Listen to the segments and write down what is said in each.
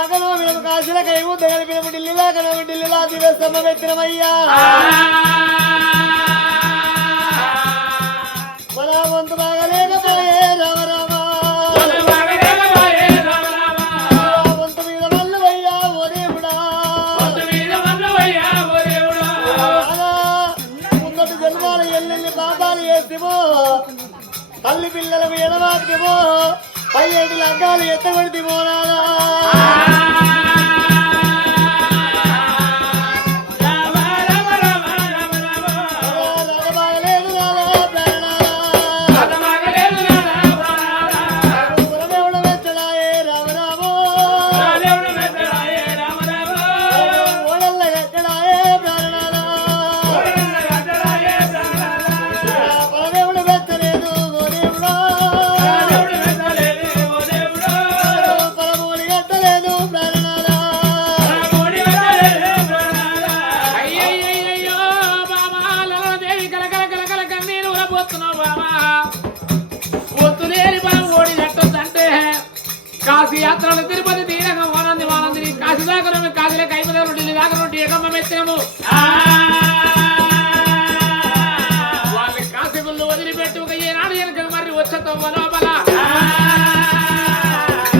దాకనో మేము కాశీల కైము కలిపినము ఢిల్లీ దాకనో ఢిల్లీలా దివసమ్మ పెట్టినమయ్యా మన వంతు బాగా లేకపోయే రామరామ వంతు మీద వల్లవయ్యా ఓ దేవుడా ముందటి జన్మాలు ఎల్లెల్లి పాపాలు చేస్తేమో తల్లి పిల్లలకు ఎడవాటిమో పై ఏటి లగ్గాలు ఎత్తగొడితేమో నాదా కాశీ యాత్రలు తిరుపతి తీరగా వానంది వానంది కాశీ దాకా కాశీలో కైమదారు ఢిల్లీ దాకా ఏకమ్మ మెత్తాము వాళ్ళ కాశీ ముళ్ళు వదిలిపెట్టు ఏనాడు వెనక మరి వచ్చేతో లోపల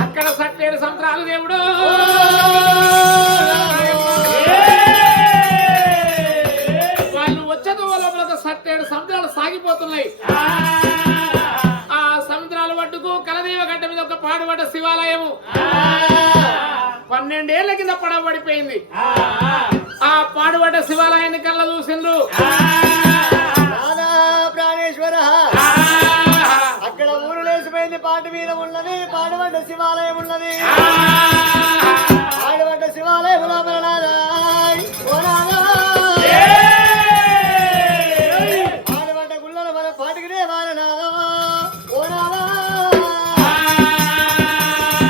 అక్కడ సట్టేడు సంవత్సరాలు దేవుడు వాళ్ళు వచ్చేతో లోపల సట్టేడు సంవత్సరాలు సాగిపోతున్నాయి కలదేవ గడ్డ మీద ఒక పాడుబడ్డ శివాలయము 12 ఏళ్ల కింద పడబడిపోయింది ఆ పాడుబడ్డ శివాలయాన్ని కళ్ళ చూసిండ్రు ప్రాణేశ్వర అక్కడ ఊరు లేచిపోయింది పాటి మీద ఉన్నది పాడుబడ్డ శివాలయం ఉన్నది